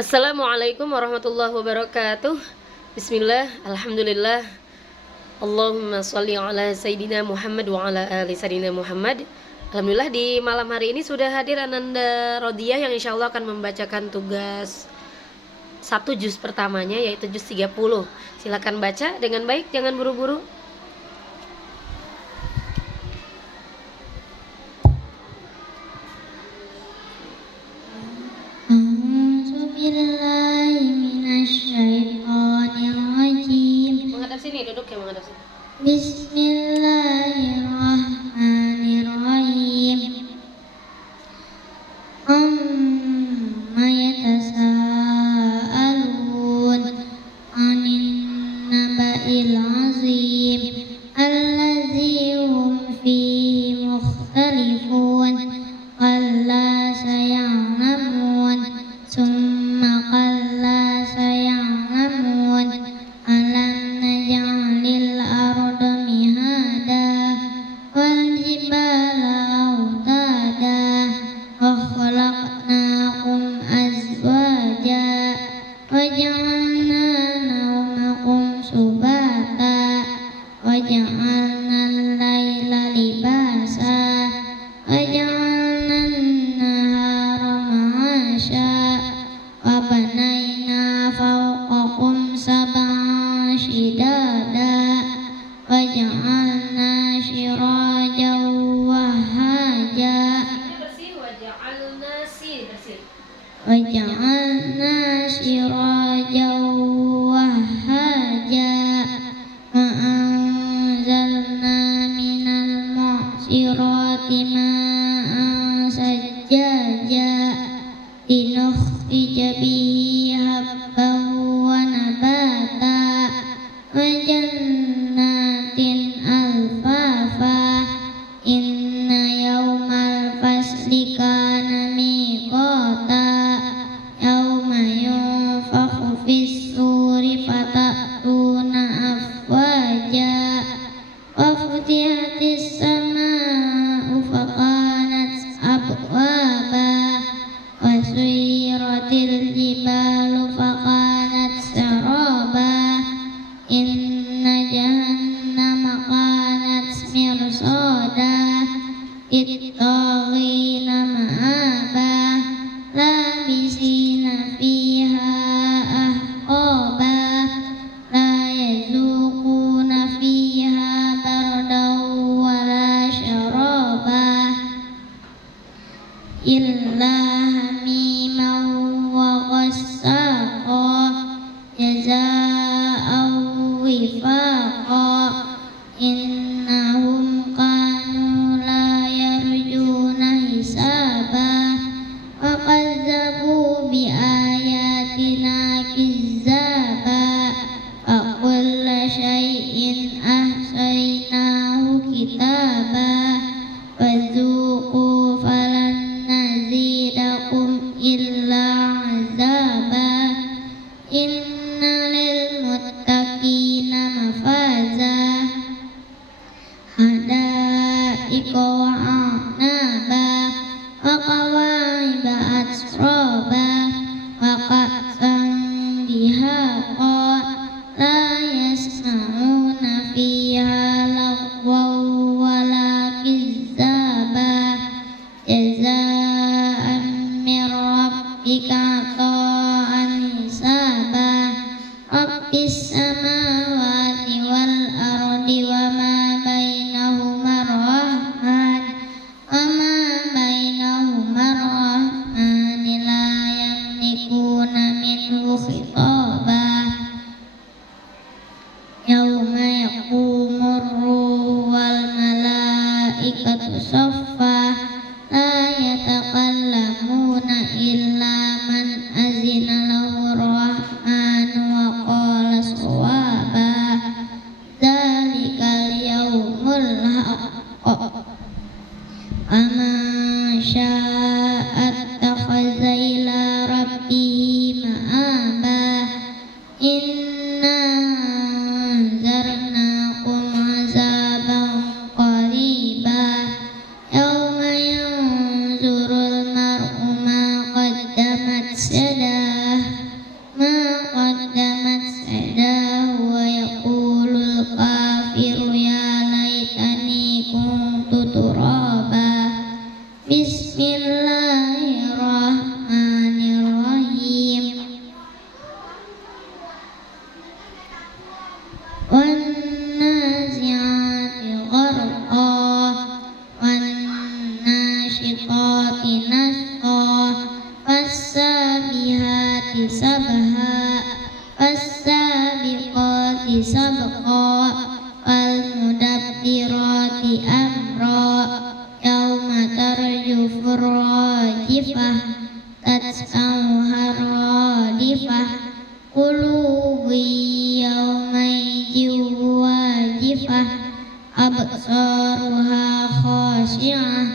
Assalamualaikum warahmatullahi wabarakatuh. Bismillah, alhamdulillah. Allahumma sholli ala Sayyidina Muhammad wa ala ali Sayyidina Muhammad. Alhamdulillah di malam hari ini sudah hadir Ananda Rodiah yang insya Allah akan membacakan tugas satu juz pertamanya, yaitu juz 30. Silakan baca dengan baik, jangan buru-buru. Menghadap sini, duduk ya, menghadap sini. Bismillahirrahmanirrahim. Amma yatasaalun 'anin naba'il 'azim allazi hum fihi mukhtalifun kalla saya'lamun summa kalla saya'lamun alam naj'alil arda mihada wal jibala autada wa khalaqnakum azwaja wa ja'alna nawmakum subata wa ja'alna al-laila libasa wa ja'alna an-nahara ma'asha wa banayna fawqakum sab'an shidada wa ja'alna sirajan wahaja Bersih, waja'alna si bersih. wa ja'alna sirajan wahaja wa anzalna minal mu'sirati ma'an sajjaja linukhrija bihi habban wa nabata wa jannatin alfafa inna yawmal fasli kana miqata yawma yunfakhu fis-suri fatatuna afwaja wa futihatis samaa'u fakanat abwaba wa suyiratil jibalu fakanat saraba inna jahannama kanat mirsada littaghina ma'aba labisina fiha ahqaba la yazuquna fiha bardan wala syaraba illa hamiman wa ghassaqa jazaa'an wifaqa innahum kanu la yarjuna hisaba wa kazzabu bi ayatina kizzaba wa kulla syai'in ahsaynahu kitaba wa dzuqu falan nazidakum illa azaba inna lil muttaqina mafaza hada'iqa wa a'naba wa kawa'iba atsraba wa ka'san dihaqa la yasma'una fiha lagwan wala kizzaba jazaa'an min rabbika ata'an hisaba rabbis samawati wal ardi wa ma bainahuma rahman wa ma bainahuma rahman la yamlikuna minhu khitaba yawma yaqumur ruhu wal malaikatu saffa la yatakallamuna illa man azina lahu rahman wa qala sawaba dzalikal yawmul haqq aman syaa attakhadha ila rabbihi ma'aba inna anzarnakum azaban qariba yawma yanzurul mar'u ma qaddamat yadah Bismillahirrahmanirrahim. Wan-nazi'ati gharqa wan-nashiqati nashqa fas-sabihati sabha fas-sabiqati sabqa fal-mudabbirati amra yauma tarjufur rajifah tatba'uha radifah qulubu yawmaidin wajifah absaruha khashi'ah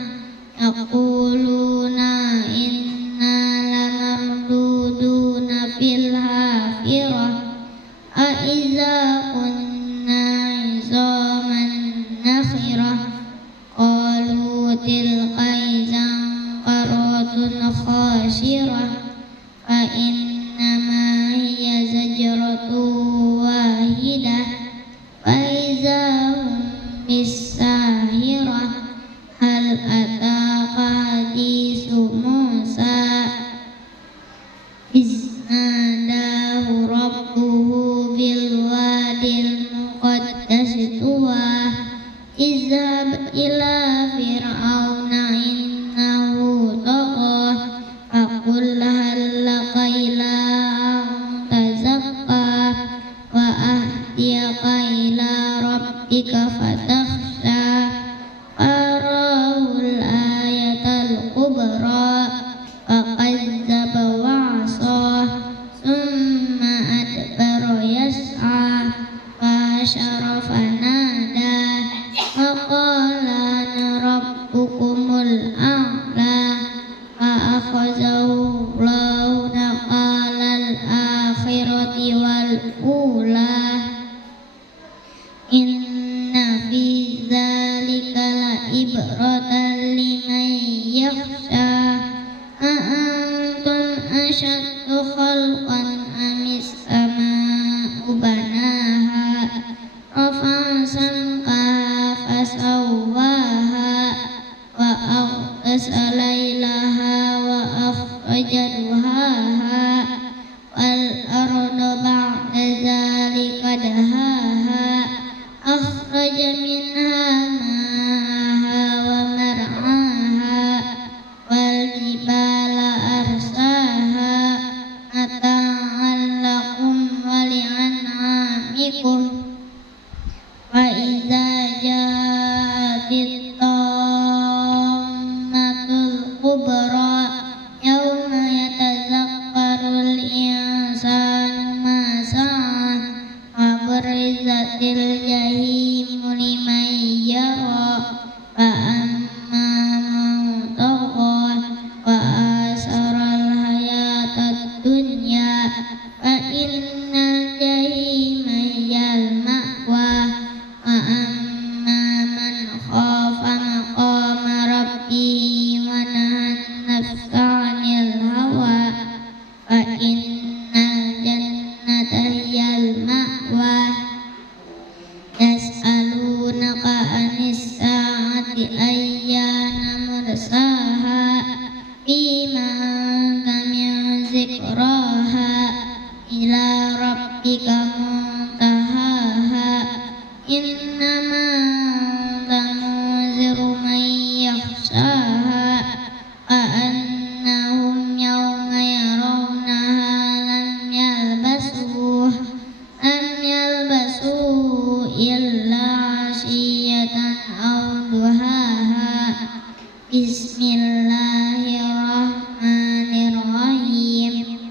yaquluna inna lamarduduna fil hafirah aiza kunna izaman nakhirah qalu tilka izan qaratun khashirah fa innama hiya zajratu wahidah fa iza hum bis-sahirah hal ataka hadisu Musa iznadahu rabbuhu bil wadil muqaddasi tuwa izhab ila fir'auna innahu tagha faqul hal laka ila an tazakka wa ahdiyaka ila rabbika fatakhsha arahul ayatal kubra faqazzaba wa'asa summa adbara yas'a fasyara fanada faqala ana rabbukumul a'la fa'akhazahu Allahu naqalal akhirati wal ula inna fi dzalika la ibratan liman yakhsha a'antum ashaddu khalqan amis sama'u banaha rafa'a samkaha fasawwaha wa aghtasha laylaha wa akhraja duhaha wal arda ba'da dzalika dahaha akhraja minha ma'aha wa mar'aha wal jibala arsaha mata'an lakum wa li'an'amikum wa idza ja'atit tammatul kubra yauma yatazakkarul insanu ma sa'a wa barizatil jahimu liman yara fa amma man tagha wa asaral hayatad dunya fa innal jahima hiyal ma'wa wa amma man khafa maqama rabbihi wa nahan nafsa 'anil hawa fa innal jannata hiyal ma'wa yas'alunaka 'anis sa'ati ayyana mursaha fima anta min zikraha ila rabbika muntahaha innama anta munziru man yakhshaha wa annahum yawma yarawnaha lam yalbasu illa 'ashiyatan aw duhaha. Bismillahirrahmanirrahim.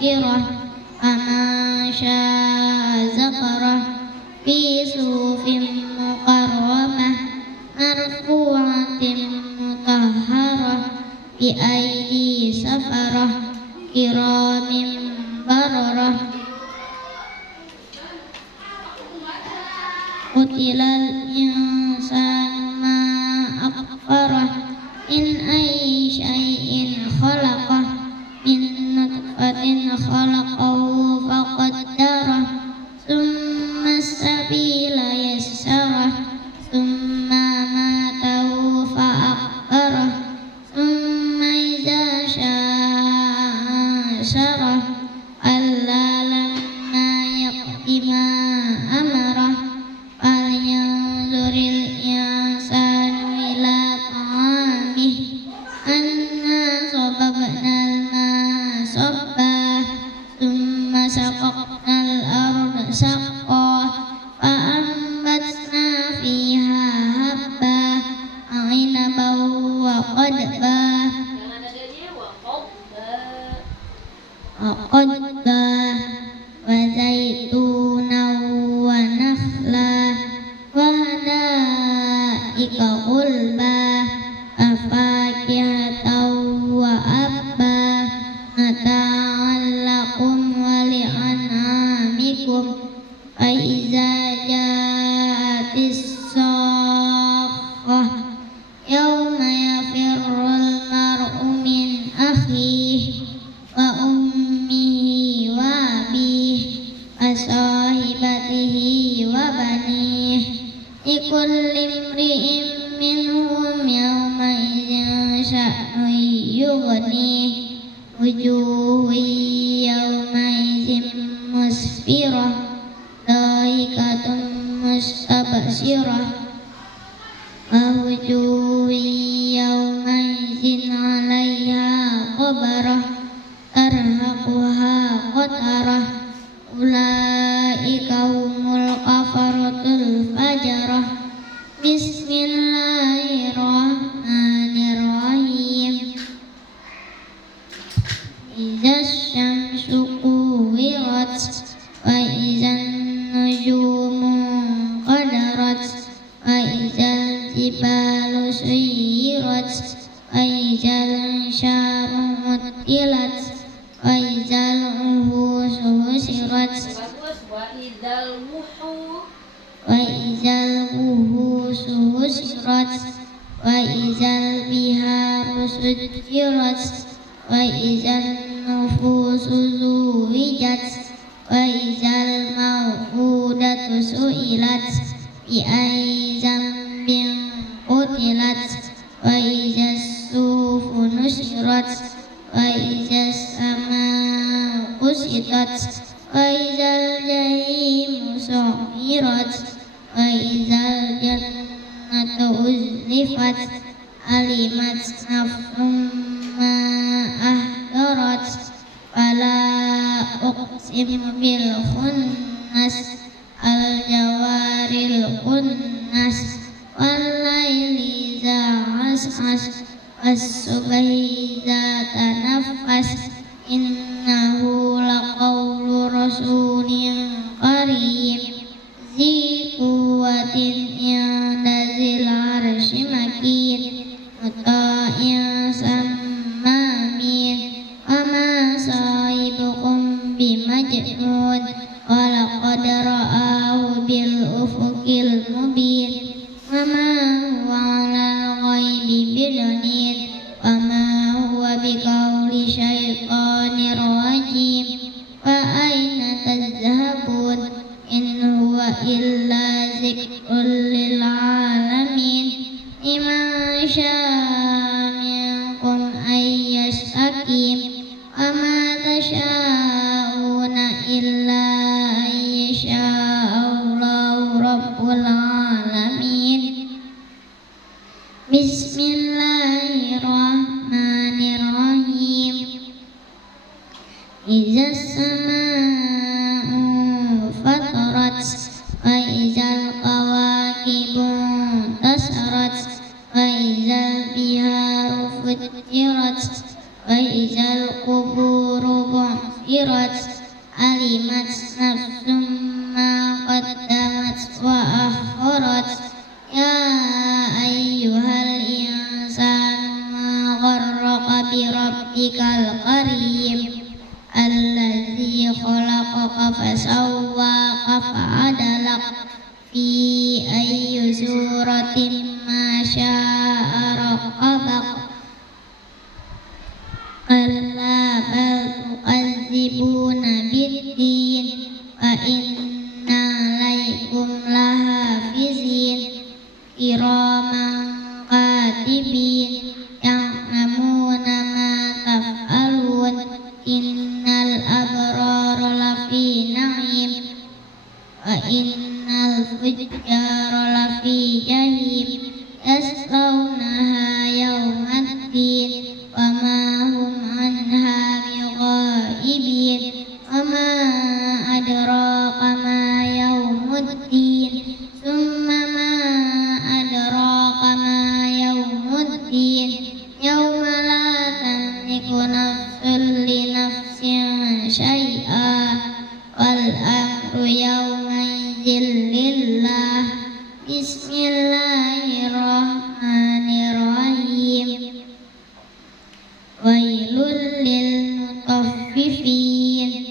تذكرة فمن شاء ذكره في صحف مكرمة مرفوعة مطهرة بأيدي سفرة كرام بررة قتل الإنسان ما أكفره من أي شيء خلقه من نطفة خلقه فقدره ثم السبيل يسره ثم أماته فأقبره ثم إذا شاء أنشره كلا لما يقض ما أمره فلينظر الإنسان إلى طعامه أنا صببنا الماء صبا ثم شققنا الأرض شقا فأنبتنا فيها حبا وعنبا وقضبا وزيتونا ونخلا وحدائق غلبا وفاكهة وأبا متاعا لكم ولأنعامكم فإذا جاءت الصاخة يوم يفر المرء من أخيه وأمه وأبيه وصاحبته وبنيه لكل امرئ منهم يومئذ شأن يغنيه وجوه يومئذ مسفرة ضاحكة مستبشرة ووجوه يومئذ عليها غبرة ترهقها قترة أولئك هم الكفرة الفجرة بسم الله الرحمن الرحيم إذا الشمس كورت وإذا النجوم انقدرت وإذا الجبال سيرت وإذا الأنشار مطلت وإذا الوحوش حشرت وإذا الوحوش حشرت وإذا البحار سجرت وإذا النفوس زوجت وإذا الموءودة سئلت بأي ذنب قتلت وإذا الصحف نشرت وإذا السماء كشطت وإذا الجحيم سعرت وإذا الجنة أزلفت علمت نفس ما أحضرت فلا أقسم بالخنس الجوار الكنس والليل إذا عسعس والصبح إذا تنفس إنه لقول رسول كريم ذي قوة عند ذي العرش مكين مطاع ثم أمين وما صاحبكم بمجنون ولقد رآه بالأفق المبين وما هو على الغيب بضنين وما هو بقول شيطان رجيم فأين تذهبون إن هو إلا ذكر للعالمين لمن شاء منكم أن يستقيم وما تشاءون إلا أن يشاء الله رب العالمين بسم الله الرحمن الرحيم إذا السماء فطرت وإذا الكواكب انتثرت وإذا البحار فجرت وإذا القبور بعثرت أخرت علمت نفس ما قدمت وأخرت يا أيها الإنسان ما غرك بربك الكريم الذي خلقك فسواك فعدلك في أي سورة ما شاء ركبك كلا بل تكذبون بالدين وإن عليكم لحافظين كراما كاتبين يعلمون ما تفعلون إن الأبرار لفي نعيم وإن الفجار لفي جحيم يصلونها يوم الدين وما هم عنها بغائبين وما أدراك ما يوم الدين ثم ما أدراك ما يوم الدين يوم لا تملك نفس لنفس شيئا والأمر يومئذ لله بسم الله الرحمن الرحيم ويل للمطففين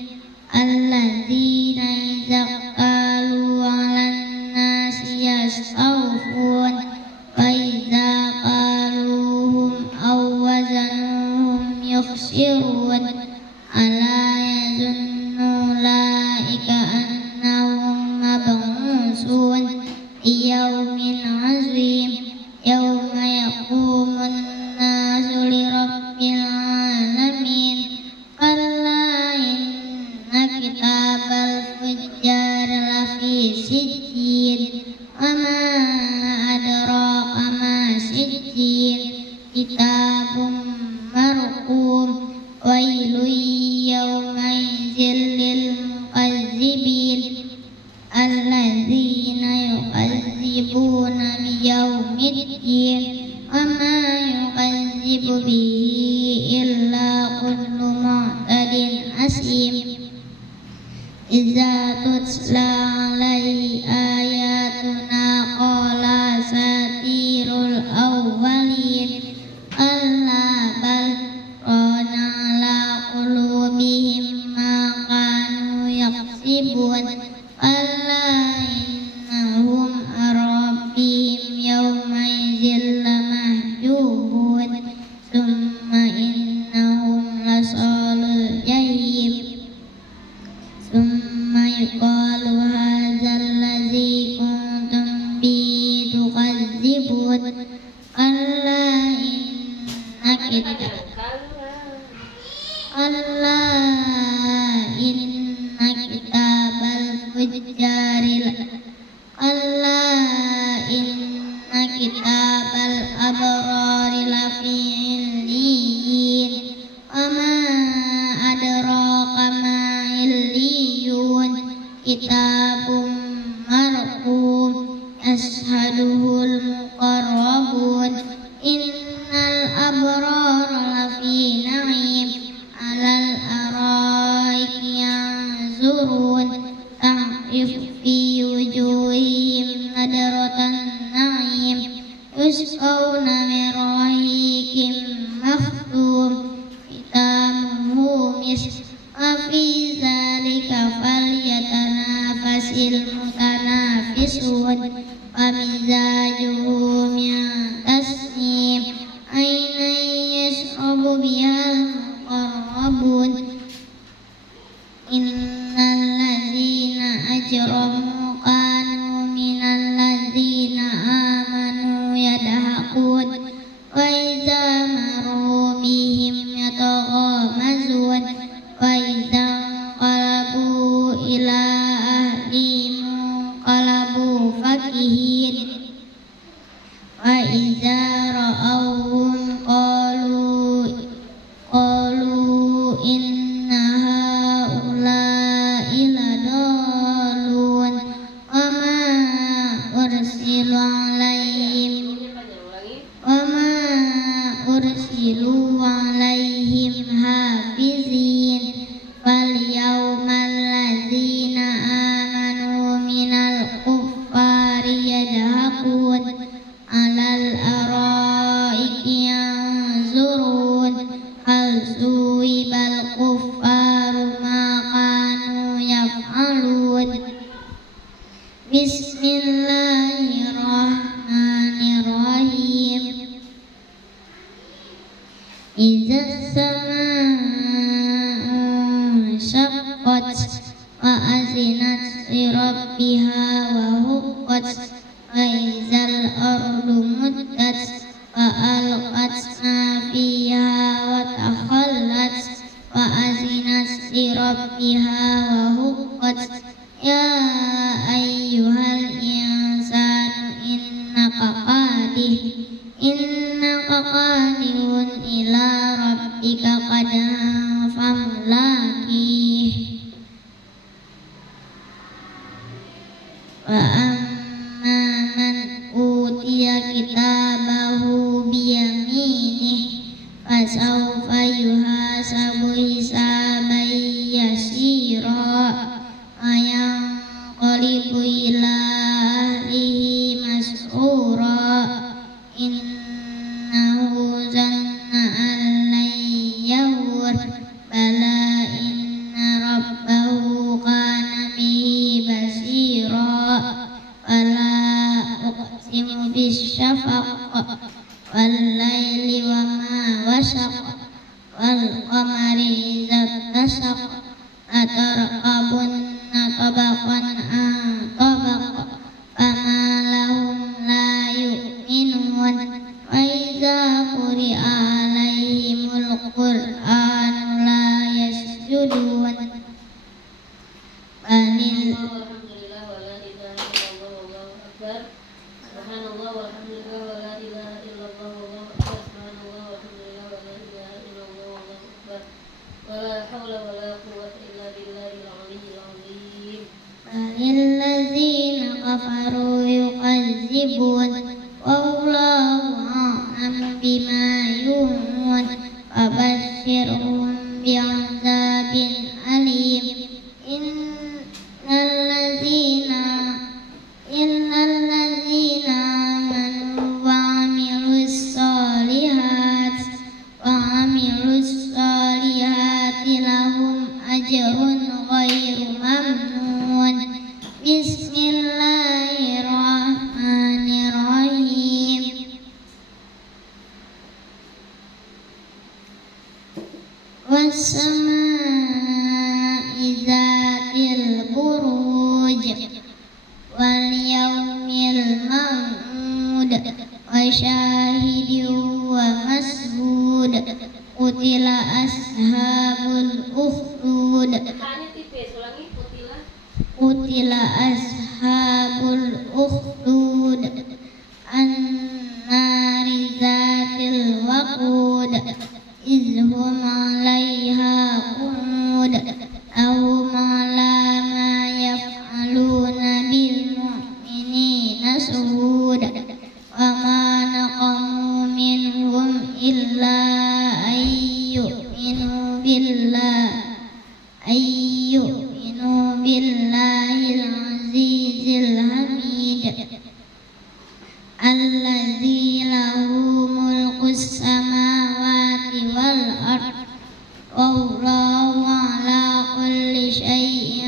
الذين إذا اكتالوا على الناس يستوفون وإذا قالوهم أو وزنوهم يخسرون ألا يظن أولئك أنهم مبعوثون ليوم عظيم يوم يقوم الناس لرب العالمين كلا إن كتاب الفجار لفي سجين وما أدراك ما سجين كتاب مرقوم ويل يومئذ للمكذبين الذين يكذبون بيوم الدين وما يكذب به إلا كل معتد أثيم إذا تتلى عليه آياتنا قال أساطير الأولين كلا بل ران على قلوبهم ما كانوا يكسبون كلا إنهم عن ربهم يومئذ لمحجوبون ثم إنهم لصال الجحيم ثم يقال هذا الذي كنتم به تكذبون كلا إن كتاب الفجار كلا إن كتاب الأبرار لفي عليين وما أدراك ما عليون كتاب مرقوم يشهده المقربون إن الأبرار لفي نعيم على الأرائك ينظرون تعرف في وجوههم نضرة النعيم يسقون من رحيق مختوم ختامه مسك وفي ذلك فليتنافس المتنافسون ومزاجه من تسنيم عينا يشرب بها المقربون إن الذين أجرموا كانوا من الذين آمنوا يضحكون وإذا مروا بهم يتغامزون وإذا انقلبوا إلى أهلهم انقلبوا فكهين وإذا رأوهم قالوا إن هؤلاء لضالون وما أرسلوا عليهم حافظين انشقت وأذنت لربها وهقت وإذا الأرض مدت وألقت ما فيها وتخلت وأذنت لربها وهقت يا أيها الإنسان إنك قادر إلى ربك قدرا فملاقيه وأما من أوتي كتابه بيمينه فسوف يحاسب حسابا يسيرا وينقلب إلى أهله مسرورا إنه ظن أن لن يحور بلى إن ربه كان به بصيرا فلا أقسم بالشفق والليل وما وسق والقمر إذا اتسق لتركبن طبقا عن طبق فما لهم لا يؤمنون وإذا قرئ عليهم القرآن لا يسجدون Alhamdulillah wa la ilaha illallah wallahu akbar. Subhanallah walhamdulillah wa la ilaha illallah wallahu akbar. Subhanallah walhamdulillah wa la ilaha illallah wallahu akbar. Wa la hawla wa la quwwata illa billahil aliyyil azim. فللذين كفروا يكذبون والله أعلم بما يوعون فبشرهم بعذاب أليم إلا الذين آمنوا وعملوا الصالحات لهم أجر غير ممنون بسم الله الرحمن الرحيم والسماء ذات البروج واليوم الموعود وشاهد ومشهود قتل أصحاب الأخدود قتل أصحاب الأخدود النار ذات الوقود إذ هم عليها قعود لهم على ما يفعلون بالمؤمنين شهود وما نقموا منهم إلا أن يؤمنوا بالله العزيز الحميد الذي له ملك السماوات والأرض والله على كل شيء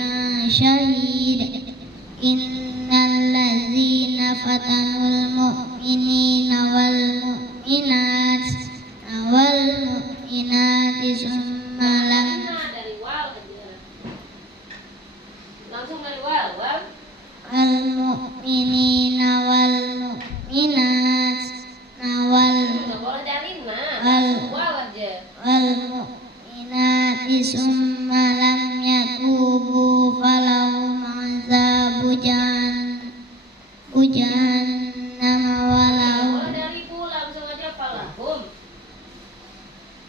شهيد إن الذين فتنوا المؤمنين والمؤمنات ثم لم المؤمنين والمؤمنات والمؤمنات ثم لم يتوبوا فلهم عذاب جهنم ولهم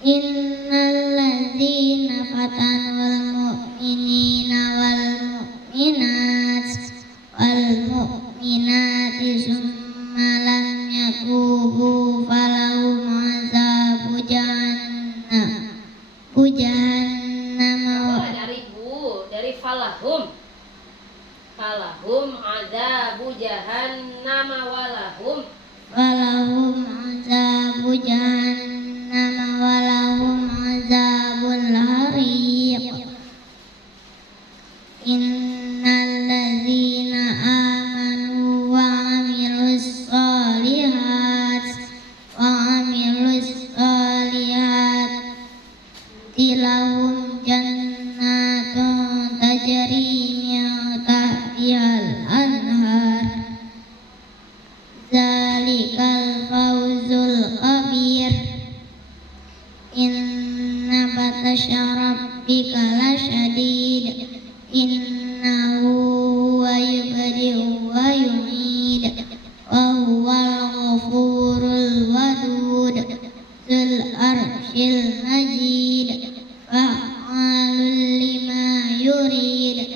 إن الذين فتنوا المؤمنين والمؤمنات ثم لم يتوبوا فلهم عذاب جهنم dari falahum adzabu jahannam walahum عذاب جهنم ولهم عذاب الحريق إن الذين آمنوا وعملوا الصالحات لهم جنات تجري من تحتها الأنهار ذلك الفوز الكبير إن بطش ربك لشديد إنه هو يبدئ ويعيد وهو الغفور الودود ذو العرش المجيد فعال لما يريد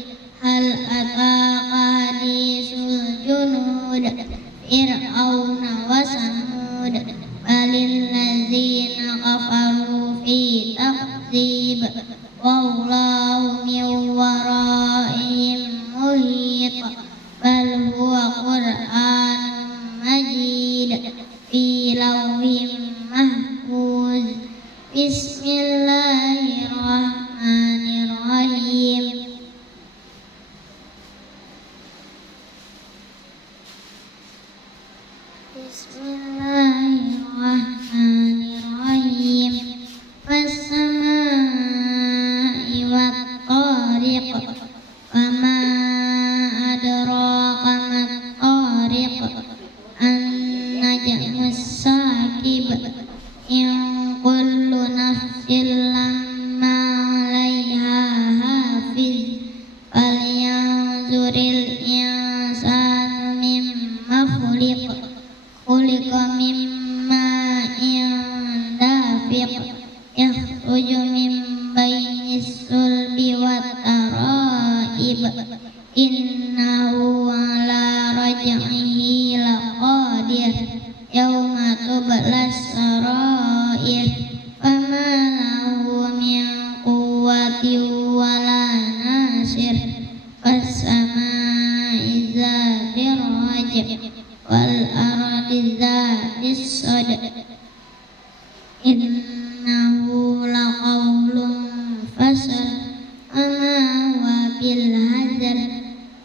هل أتاك حديث الجنود فرعون وثمود بل الذين كفروا في تكذيب والله من ورائهم محيط بل هو قرآن مجيد في لوح محفوظ بسم الله الرحمن الرحيم بسم الله الرحمن الرحيم والسماء والطارق وما أدراك ما الطارق النجم الثاقب إن كل نفس لما عليها حافظ فلينظر الإنسان مما خلق من ماء دافق يخرج من بين الصلب والترائب إنه على رجعه لقادر يوم تبلى السرائر فما له من قوة ولا ناصر والسماء ذات الرجع والأرض ذات الصدع إنه لقول فصل وما هو بالهزل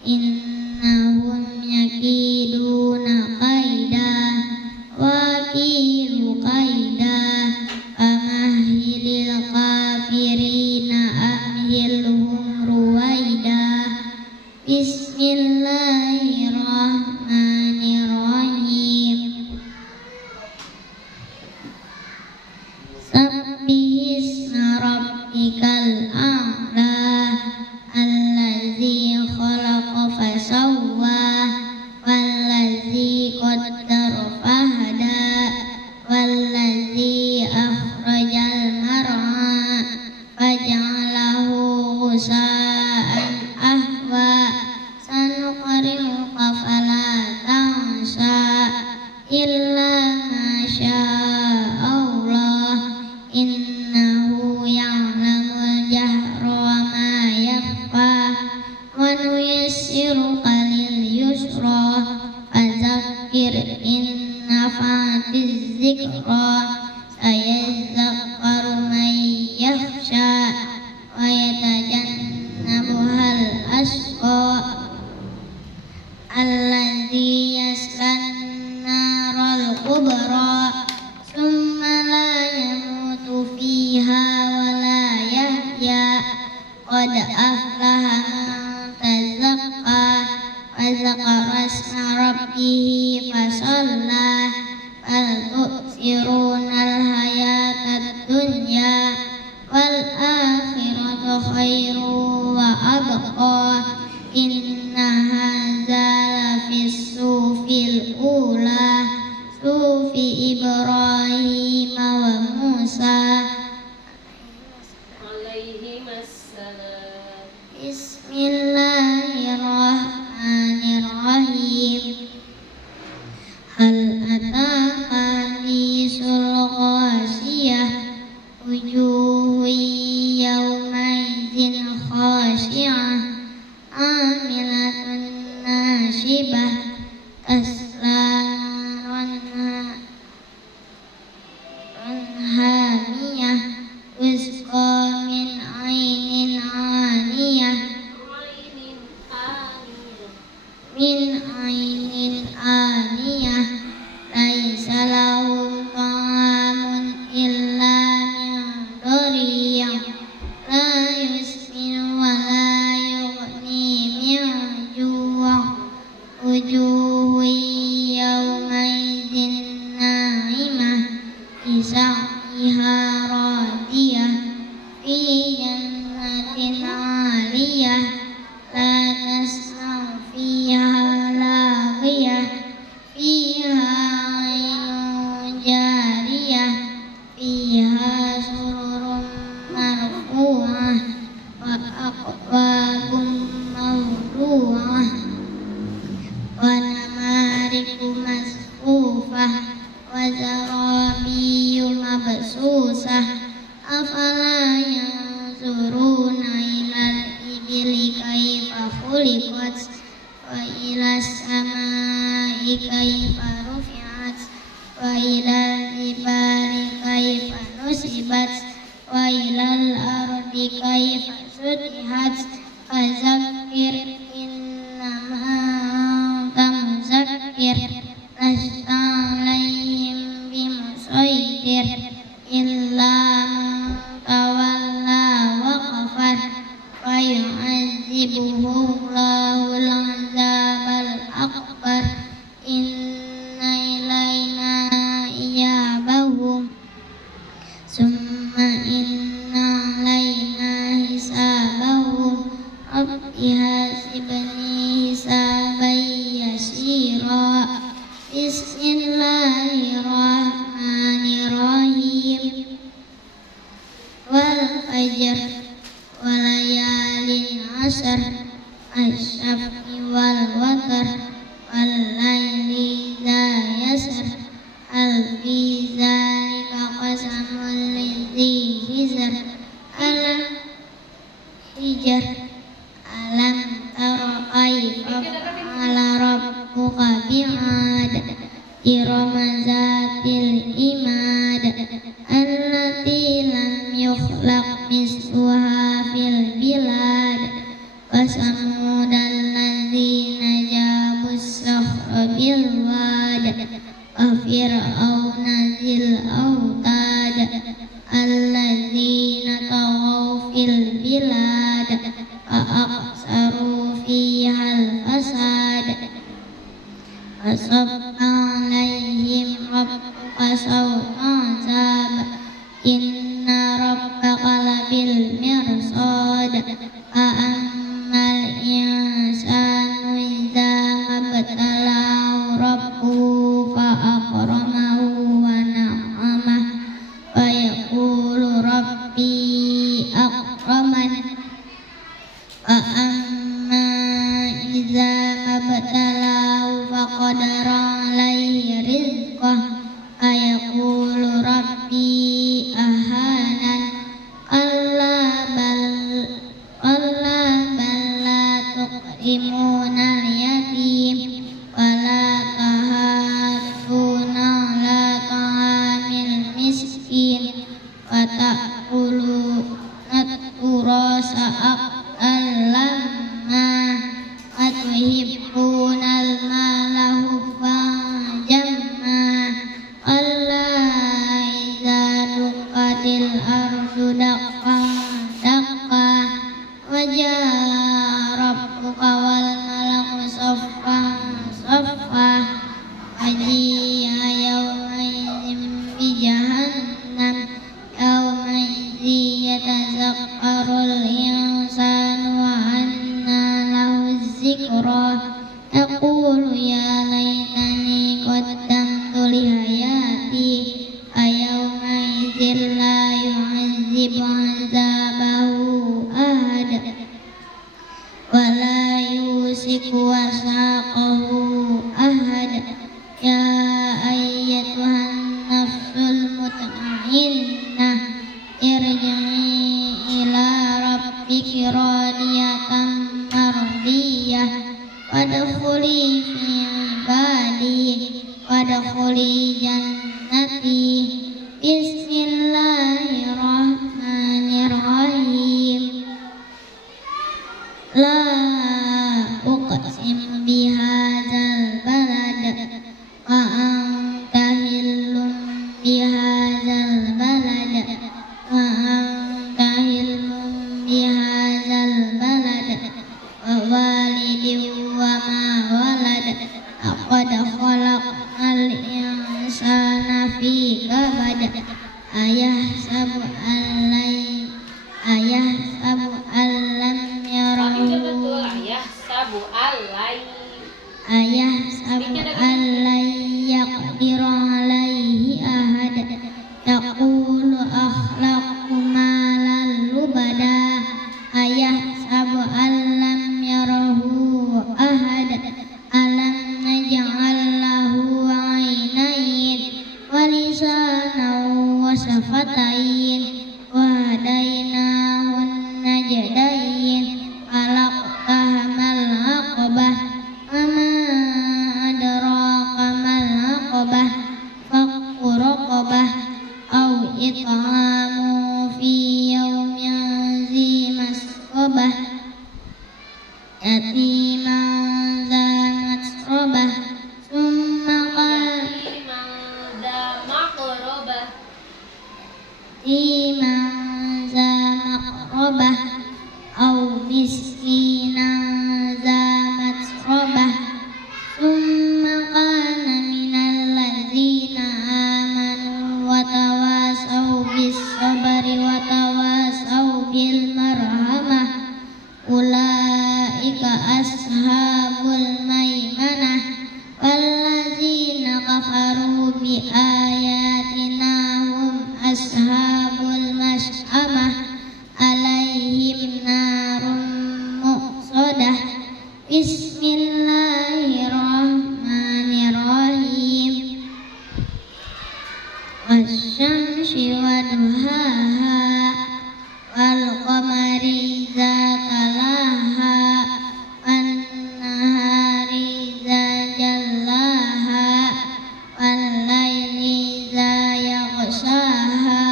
إنهم يكيدون كيدا وأكيد كيدا فمهل الكافرين أمهلهم رويدا بسم الله الرحمن الرحيم سبح اسم ربك الأعلى الذي خلق فسوى والذي قدر فهدى والذي أخرج المرعى فجعله غثاء أحوى سنقرئك فلا تنسى إلا ما شاء الله إنه يعلم الجهر وما يخفى ونيسرك لليسرى فذكر إن نفعت الذكرى سيذكر من يخشى ويتجنبها الأشقى الذي يصلى النار الكبرى ثم لا يموت فيها ولا يحيا قد أفلح من تزكى وذكر اسم ربه فصلى بل تؤثرون الحياة الدنيا والآخرة خير وأبقى إن هذا لفي الصحف الأولى صحف إبراهيم وموسى عليهما السلام بسم الله الرحمن الرحيم هل أتاك حديث الغاشية وجوه يومئذ خاشعة عاملة ناصبة تصلى نارا حامية تسقى من عين آنية عالية لا تسمع فيها لاغية فيها عين جارية فيها سرر مرفوعة وأكواب موضوعة ونمارق مصفوفة وزرابي مبثوثة أفلا ينظرون إلى الإبل كيف خلقت وإلى السماء كيف رفعت وإلى الجبال كيف نصبت وإلى الأرض كيف سطحت فذكر إنما أنت مذكر لست عليهم بمسيطر إلا من تولى وكفر فيعذبه الله العذاب الأكبر إن إلينا إيابهم ثم إن علينا حسابهم رب حاسبني حسابا يسيرا بسم الله الرحمن الرحيم والفجر وليال عشر الشفع والوتر والليل إذا يسر هل في ذلك قسم لذي حجر ألم تر كيف فعل ربك بعاد إرم ذات العماد التي لم يخلق مثلها في البلاد وثمود الذين جابوا الصخر بالواد وفرعون ذي الأوتاد الذين طغوا في البلاد فأكثروا فيها الفساد فصب عليهم ربك سوط عذاب إن ربك لبالمرصاد فأما الإنسان إذا ما ابتلاه ربه فأكرمه ونعمه فيقول ربي أكرمن وأما إذا ما ابتلاه فقدر عليه رزقه فيقول ربي أهانن كلا بل لا تكرمون اليتيم ولا تحاضون على طعام المسكين وتأكلون التراث أكلا لما وتحبون المال حبا جما كلا إذا دكت الأرض دكا دكا وجاء ربك والملك صفا صفا وجيء يومئذ بجهنم يومئذ يتذكر الإنسان وأنى له الذكرى يقول يا ليتني قدمت لحياتي فيومئذ لا يعذب عذابه أحد ولا يوثق وثاقه أحد يا أيتها النفس المطمئنة ارجعي إلى ربك راضية مرضية وادخلي في عبادي وادخلي جنتي بسم الله الرحمن الرحيم لا أقسم بهذا البلد وأنت حل بهذا البلد وأنت حل بهذا البلد ووالد وما ولد لقد خلقنا الإنسان في كبد أيحسب أن sabu alai. ayahsabu allan yaqdiru alaihi ahad yaqulu akhlaqtu malal lubada ayahsabu allam yarahu ahad alam naj'al lahu 'ainayn wa lisanan wa shafatain wa hadainahun najdain falaqtahamal aqabah wama adraka mal aqabah fakku raqabah aw it'amu fi yawmin zi masqabah yatiman za masqabah summa yatiman za maqrabah aw miskinan za masqabah summa kana minal ladzina amanu wa tawasaw bis sabri wa tawasaw bil marhamah ulaika ashabul maimanah walladzina kafaru bi ayatina hum ashabul mash'amah alaihim narun muqsadah bismillahirrahmanirrahim wasyamsi waduhaha wal qamari idza talaha wan nahari idza jallaha wal laili idza yaghshaha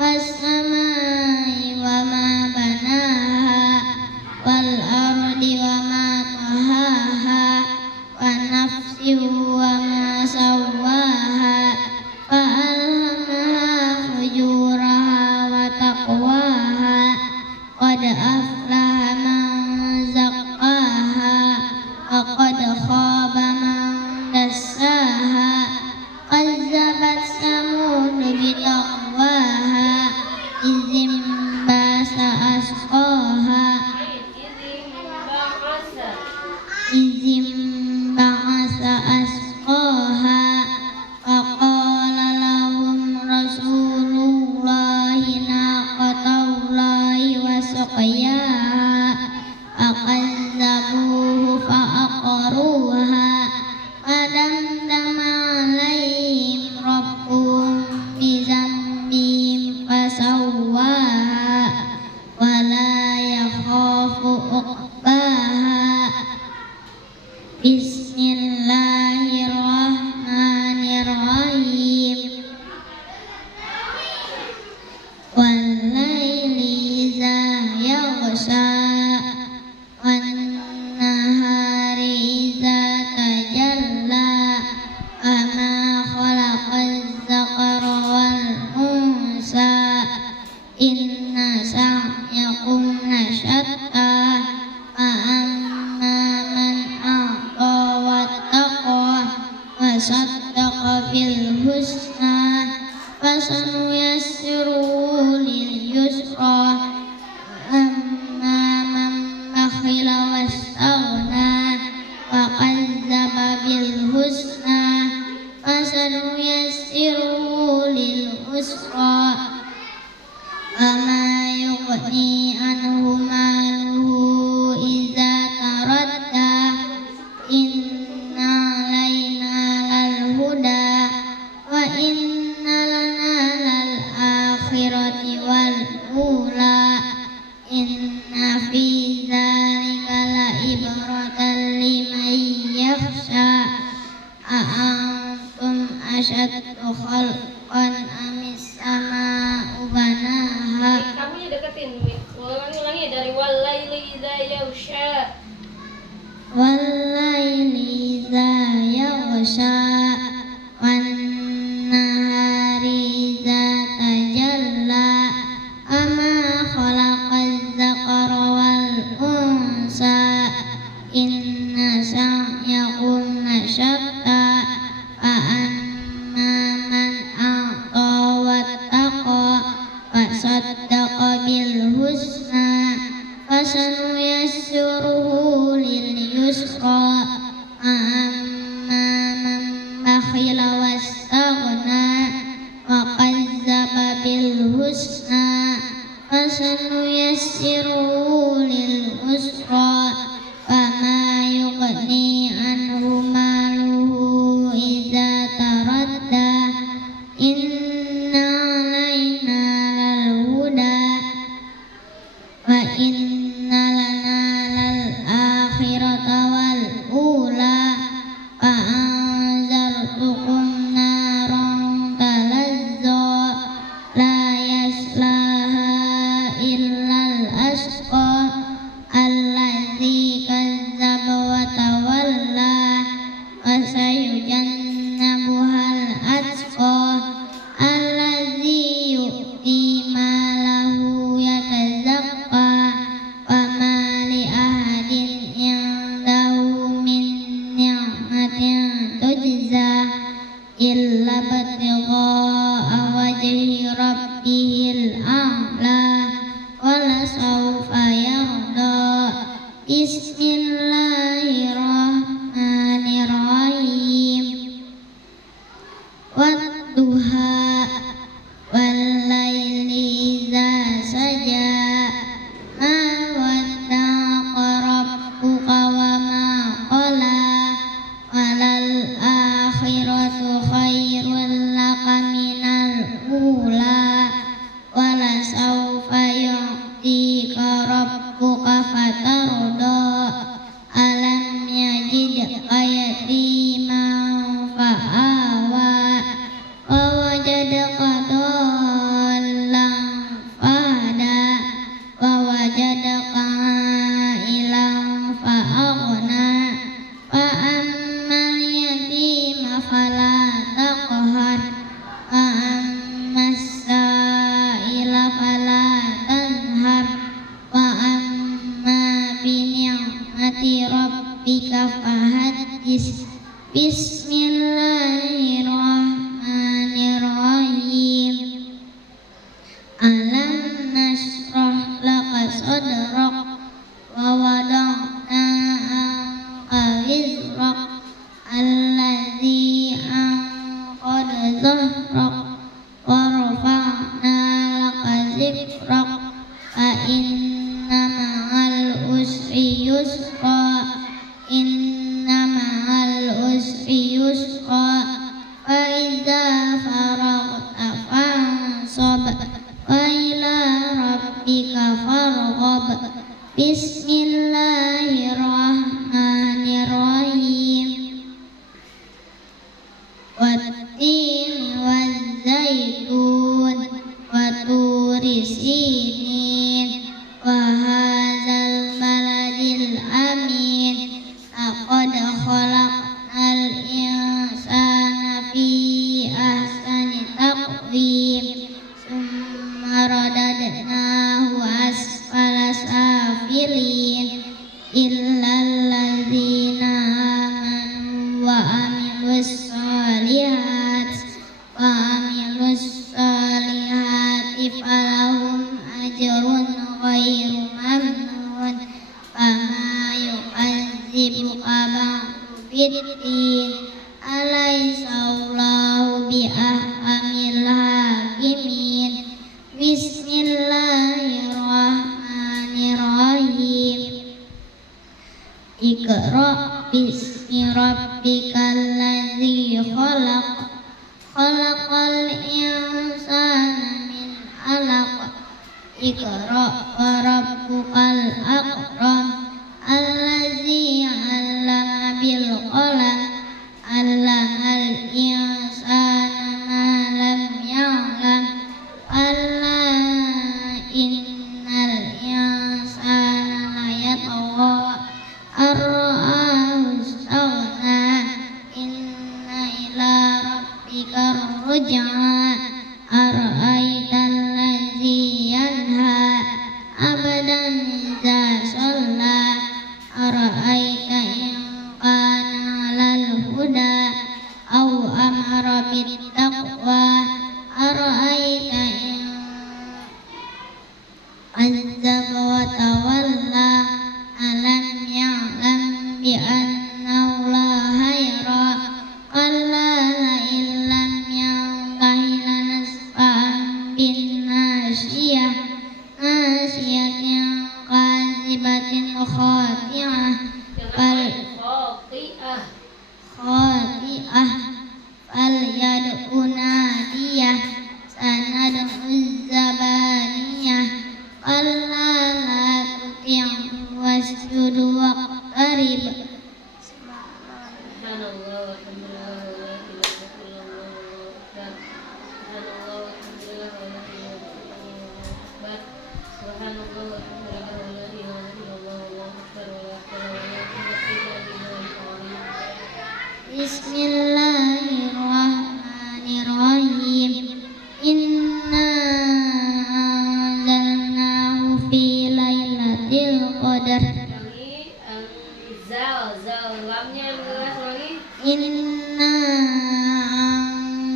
was samai wa ma banaha wal ardi wa ma tahaha wa nafsin wa ma sawwaha fa alhamaha fujuraha wa taqwaha qad aflaha man zaqqaha wa qad khaba man dassaha kazzabat samud bi taqwaha izim basa asqaha izim ba'asa asqaha faqala lahum rasulullahi naqatallahi wa suqyaha faqazzabuhu fa'aqaruha fadamdama alaihim rabbuhum bizambihim fasawwaha wala yakhafu uqbaha bismillahirrahmanirrahim wal laili idza yaghsha wan nahari idza tajalla ama khalaqaz zakara wal unsa inna sa'yakum lasyatta fa amma man a'ta wattaqa wa saddaqa bil husna fasanuyassiruhu lil yusra amma man bakhila wastaghna wa kadzdzaba bil husna fasanuyassiruhu lil usra wama yughni anhu maluhu idza taradda inna alaina lal huda wa inna lana lal akhirati wal ula inna fi dzalika la ibratan liman yakhsha a'antum asyaddu khalqan amis sama'u banaha. Kamunya deketin, ulangi dari walaili idza yaghsha. Walaili idza yaghsha wan nahari idza tajalla ama khalaqaz zakara wal unsa inna sa'yakum lasyatta fa amma man a'ta wattaqa wa saddaqa bil husna fasanuyassiruhu lil nuyassiruhu lil usra fama yughni anhu maluhu idza taradda inna alaina lal huda wa inna lana lal akhirata wal ula fa anzartukum naran talazza la yaslaha illal asqa allazi kazzaba wa tawalla wa sayujannabuhal atqa allazi yu'ti malahu yatazakka wa ma li ahadin indahu min ni'matin tujza illa batigha'a wajhi rabbihil a'la wa la sawfa yarda. Bismillahirrahmanirrahim. Wadduha wal laili idza saja ma wadda'a rabbuka wa ma qala walal akhiratu khairul laka minal ula wala sawfa yu'tika rabbuka fatarda alam yajidka yatiman fa'awa wa wajadaka dhallan fahada wa wajadaka ilan fa'aghna fa ammal yatima fala taqhar wa ammas sa'ila fala tanhar wa amma bi ni'mati rabbika fahaddis. Bismillahirrahmanirrahim. Alam nashrah laka sadrak wa wada'na anka wizrak allazi anqadha dhahrak wa rafa'na laka zikrak fa inna ma'al usri yusra inna ma'al usri yusra fa idza faraghta fansab wa ila rabbika farghab. Bismillahirrahmanirrahim. Wattini wazzaitun wa turi sinin wa hadzal baladil amin laqad khalaqnal insana fi ahsani taqwim summa radadnahu asfala safilin illal ladzina amanu wa amilus solihati falahum ajrun ghairu mamnun fama yu'adzibuka ba'du biddin alaysa Allahu bi'ahkamil hakimin. Bismillahirrahmanirrahim. Iqra bismi rabbikal ladzi khalaq khalaqal insana min 'alaq. Iqra wa rabbukal akram allazi 'allama bil qalam 'allamal insana ma lam ya'lam alla innal insana la yatgha ar-ra'ahu istaghna inna ila rabbika ruj'a ara'aital ladzi yanha abadan idza كاذبة خاطئة خاطئة فليدع ناديه سندع الزبانية كلا لا تطعه واسجد واقترب. Subhanallah walhamdulillah wa la ilaha illallah wallahu akbar. Subhanallah walhamdulillah wa la ilaha illallah akbar. Subhanallah walhamdulillah wa la ilaha illallah wallahu akbar wa la hawla wa la quwwata illa billahil azim. Bismillahirrahmanirrahim. Inna anzalnahu fi lailatul qadar. Zal lamnya lagi. Inna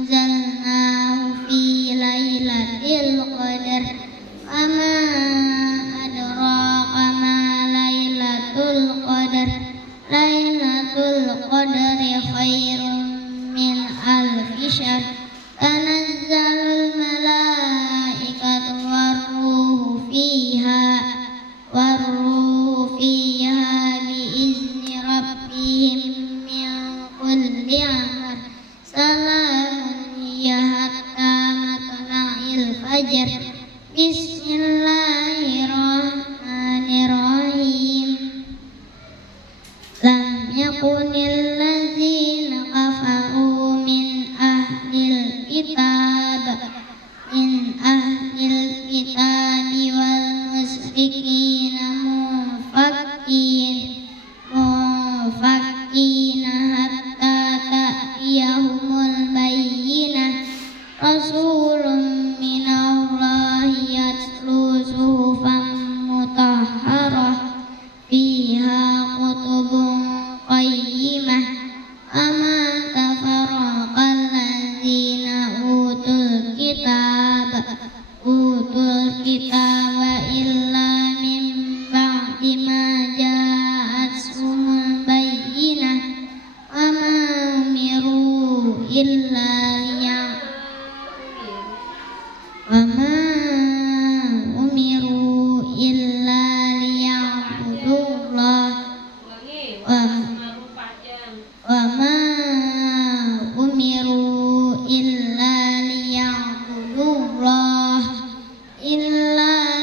anzalnahu fi lailatul qadar. Ama adraka ma lailatul qadar. Lailatul qadri khairun min alfi syahr. Tanazzalul malaikatu warruhu fiha biizni rabbihim min kulli amr. Salamun hiya hatta matla'il fajr. Bismillahirrahmanirrahim. Lam yakunil ladzina kafaru min ahlil kitab wal musyrikina munfakkina hatta ta'tiyahumul bayyinah. Rasulun minallahi yatlu suhufan mutahharah fiha kutubun qayyimah. Ama tafarraqal ladzina utul kitaba illa min ba'di ma ja'athumul bayyinah. Ama umiru illa liya'budullah wa ma umiru illa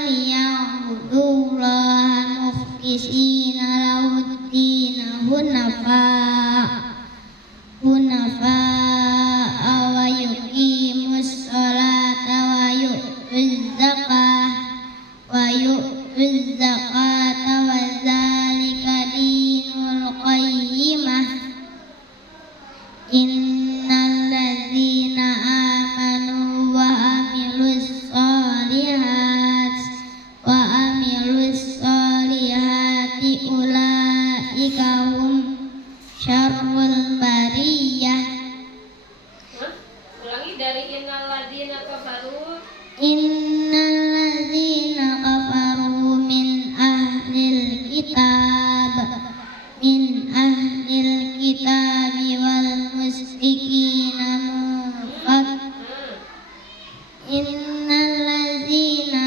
liya'budullah mukhlisina lahuddin hunafa wa yuqimus sholata wa yu'tuz zakata wa dzalika dinul qayyimah. Innal ladzina amanu wa amilus solihati ulaika hum syarrul bariyah. Ulangi dari innal ladzina kafaru. Innal ladzina kafaru min ahlil kitab wal musyrikina innal ladzina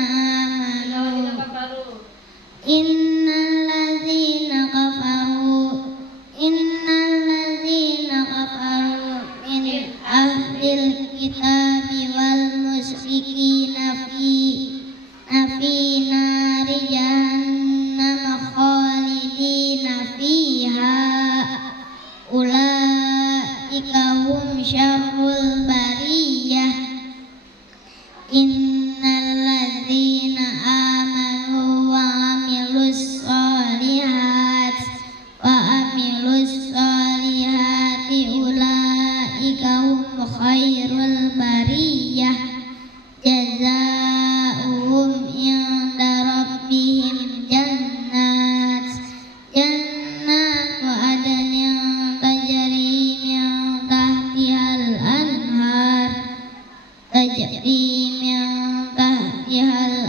kafaru min ahlil kitab wal musyrikina fi nari jahannam khalidina fiha ulaika hum syarrul bariyah. Innal ladzina amanu wa amilus solihati ulaika hum khairul bariyah. Jazaohum inda rabbihim jannatu adnin tajri min tahtihal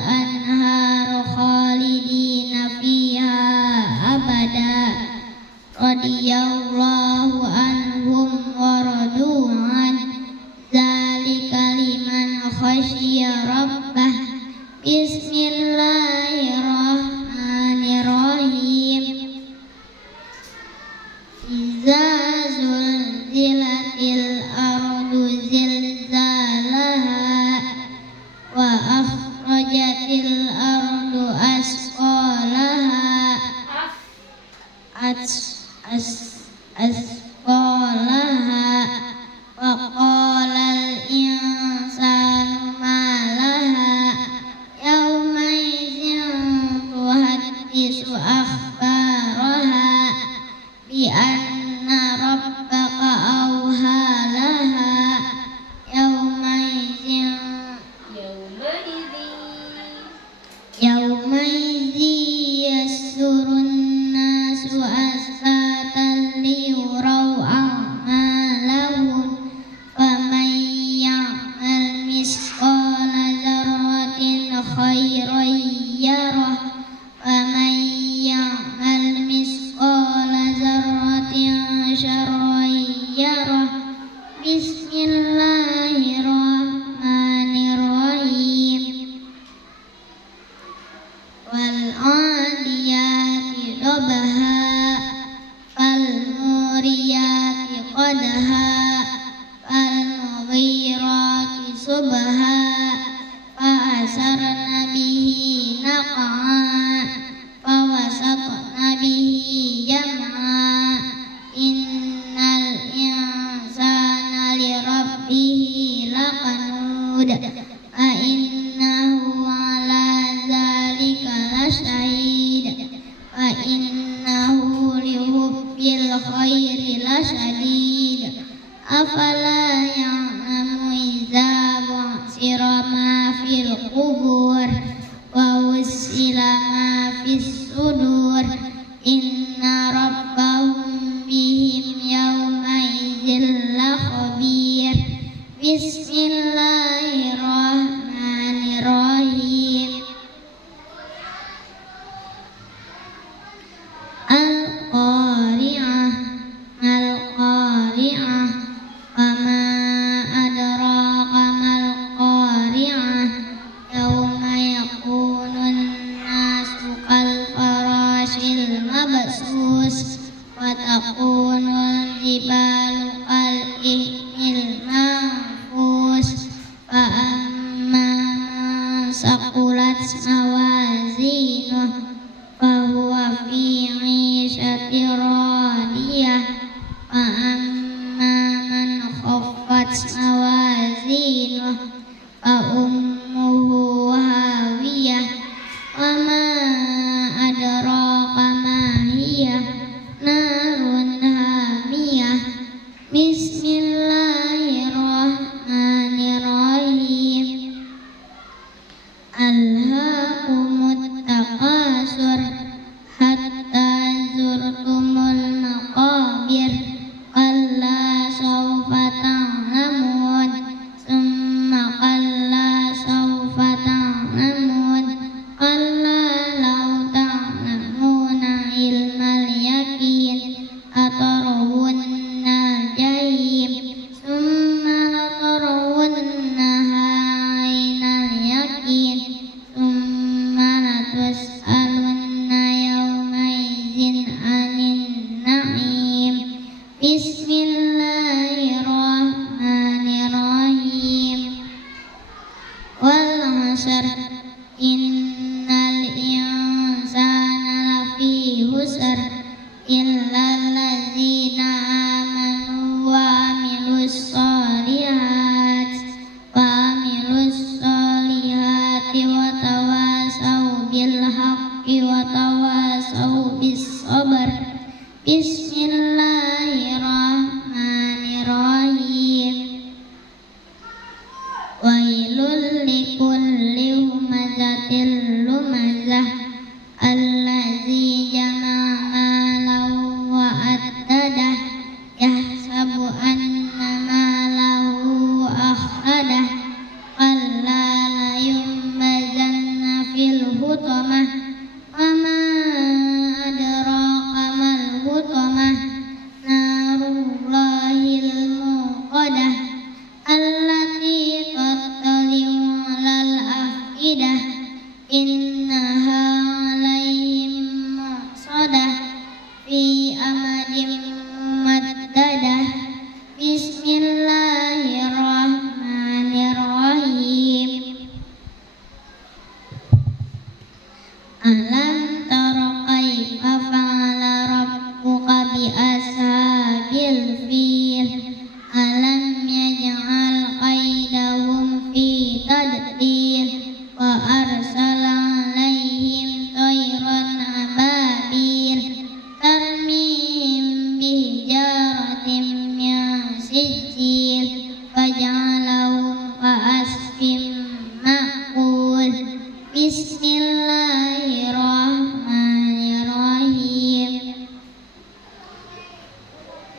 anhar khalidina fiha abada. Radiyallahu anhum wa radu an. Dzalika liman khasyiya rabbah. Bismillahirrahmanirrahim. asqalaha wa qalal insanu ma laha yauma idzin tuhaddisu akhbaraha bi anna rabbaka awha laha yauma idzin yasurun nasu asfatan liyuraw a'malahum faman ya'mal misqala dzarratin khairan yarah waman ya'mal misqala dzarratin syarran yarah. Bismillahirrahmanirrahim. Wal 'adiyati dhabaha fal muriyati qadha fal mughirati subha fa asarna bihi naq'a fa wasatna bihi jam'a innal insana li rabbihi laqanud a innahu ala zalika lasyahid wa innahu li hubbil khairi lasyadid afala ya'lamu idza bu'thira ma fil qubur wa wusila ma fis sudur inna rabbahum bihim yawma idzin lakhabir. Bismillahirrahmanirrahim. Al-Qari'ah Al-Qari'ah wa ma adraka mal qari'ah yauma yakunun nasu kal farashil mabsus wa takunul jibalu kal ihnil manfus fa amma man saqulat mawazinuh fahuwa fi 'ishatin radiyah wa amma man khaffat mawazinuh fa ummuhu hawiyah wa ma adraka ma hiya narun hamiyah. Bismillahirrahmanirrahim. Alhaakumut takasur hatta zurtumul maqabir kalla sawfa ta'lamun summa kalla sawfa ta'lamun kalla law ta'lamuna ilmal yaqin atarawunnal jahim summa latarawunnaha 'ainal yaqin summa latus'alunna yawma idzin 'anin na'im. Bismillahirrahmanirrahim. Wal 'ashr innal insana lafi husr illal ladzina amanu wa amilus solihati wa tawasau bil haqqi wa tawasau bis sabr. Bismillahirrahmanirrahim. Wailul likulli humazatil lumazah allazi jama'a malahu wa addadah yahsabu anna malahu akhradah kalla la yumbazanna fil hutamah wa ma adraka mal hutamah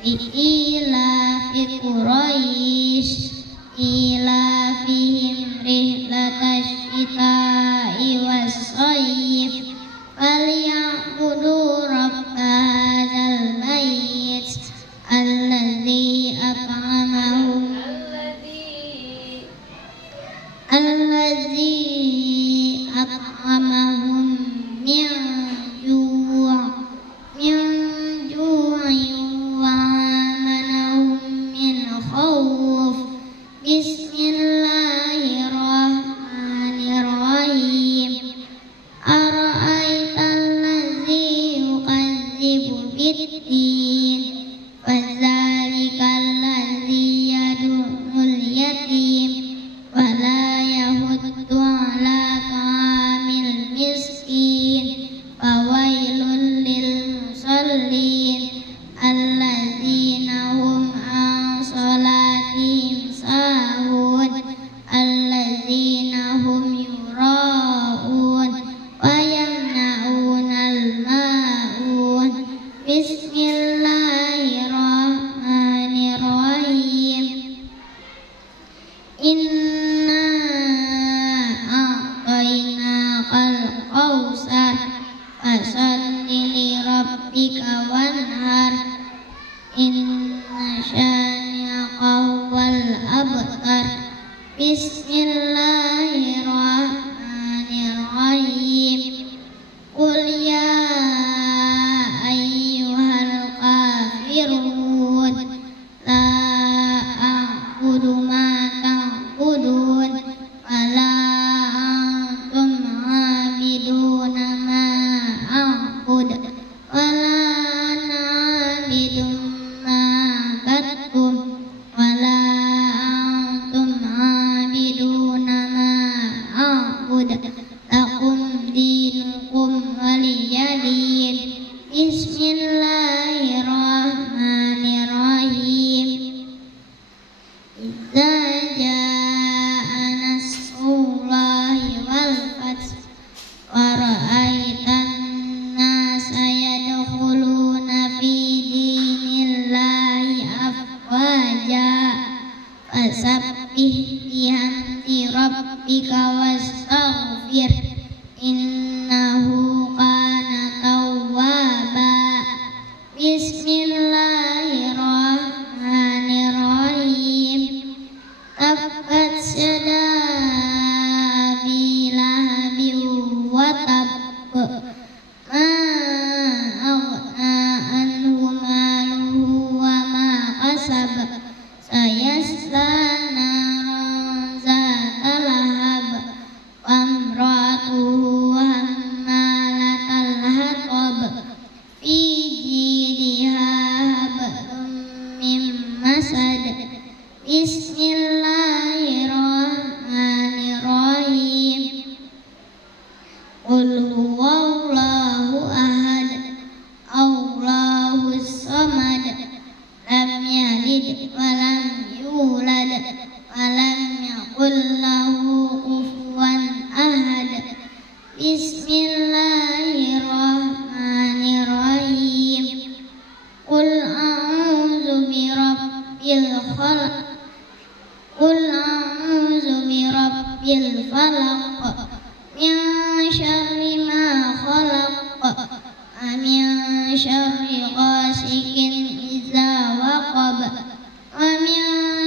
li'ilafi Quraisy ilafihim rihlatash syita'i was-shayf falyabudu rabb hadzal bait alladzi at'amahum min ju'in wa amanahum min khauf. Bismillahirrahmanirrahim. Ara'aital ladzi yukadzibu bid-din fadzalikal ladzi yad'ul yatim wa la yahuddu ala ta'amil miskin fawailul lil musallin alladzina hum an salatihim sahun alladzina hum yura'un wa yamna'unal ma'un. Bismillahirrahmanirrahim. Inna a'tainakal kautsar fasalli li rabbika wanhar inna syani'aka huwal abtar. Bismillahirrahmanirrahim. Qul ya ayyuhal kafirun la a'budu ma ta'budun wa la antum 'abiduna ma a'bud wa la ana 'abidun ma 'abadtum wa la antum 'abiduna ma a'bud lakum dinukum waliyadin. Bismillahirrahmanirrahim. Idza jaa nasrullahi wal fath wa ra'aitan nasa yadkhuluna fi dinillahi afwaja fasabbih bihamdi rabbika wastaghfir innahu kana tawwaba. Bismillahirrahmanirrahim. Tabbat yada abi lahabin wa tabb ma aghna anhu maluhu wa ma kasab sayasla naran zata lahab wa imra'atuhu hammalatal hatab fi jidha hablum min masad. Bismillahirrahmanirrahim. Qul huwallahu ahad Allahus samad lam yalid wa lam yulad wa lam yakul lahu kufuwan ahad. Bismillahirrahmanirrahim. Qul a'udzu birabbil falaq Qul a'udzu birabbil falaq min syarri ma khalaq wa min syarri ghasikin idza waqab wa min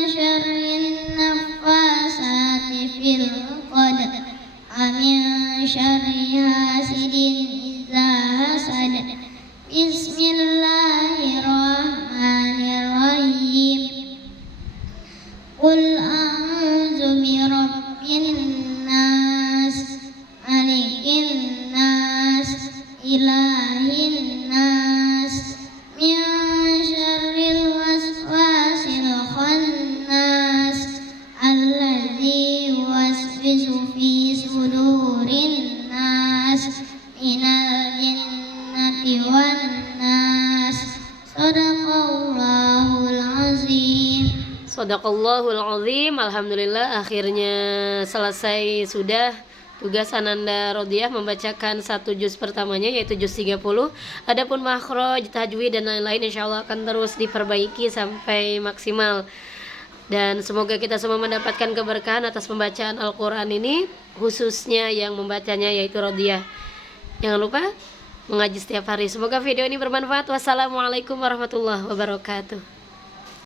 syarri naffasati fil 'uqad wa min syarri hasidin idza hasad. Bismillahirrahmanirrahim. Qul a'udzu birabbin nas malikin nas ilahin nas min syarril waswasil khannas alladzi yuwaswisu fi sudurin nas minal jinnati wan nas. Shadaqallahul azim. Shadaqallahul azim. Alhamdulillah akhirnya selesai sudah Tugas Ananda Rodiah membacakan 1 juz pertamanya yaitu juz 30. Adapun makhraj, tajwid dan lain-lain insyaallah akan terus diperbaiki sampai maksimal. Dan semoga kita semua mendapatkan keberkahan atas pembacaan Al-Qur'an ini, khususnya yang membacanya yaitu Rodiah. Jangan lupa mengaji setiap hari. Semoga video ini bermanfaat. Wassalamualaikum warahmatullahi wabarakatuh.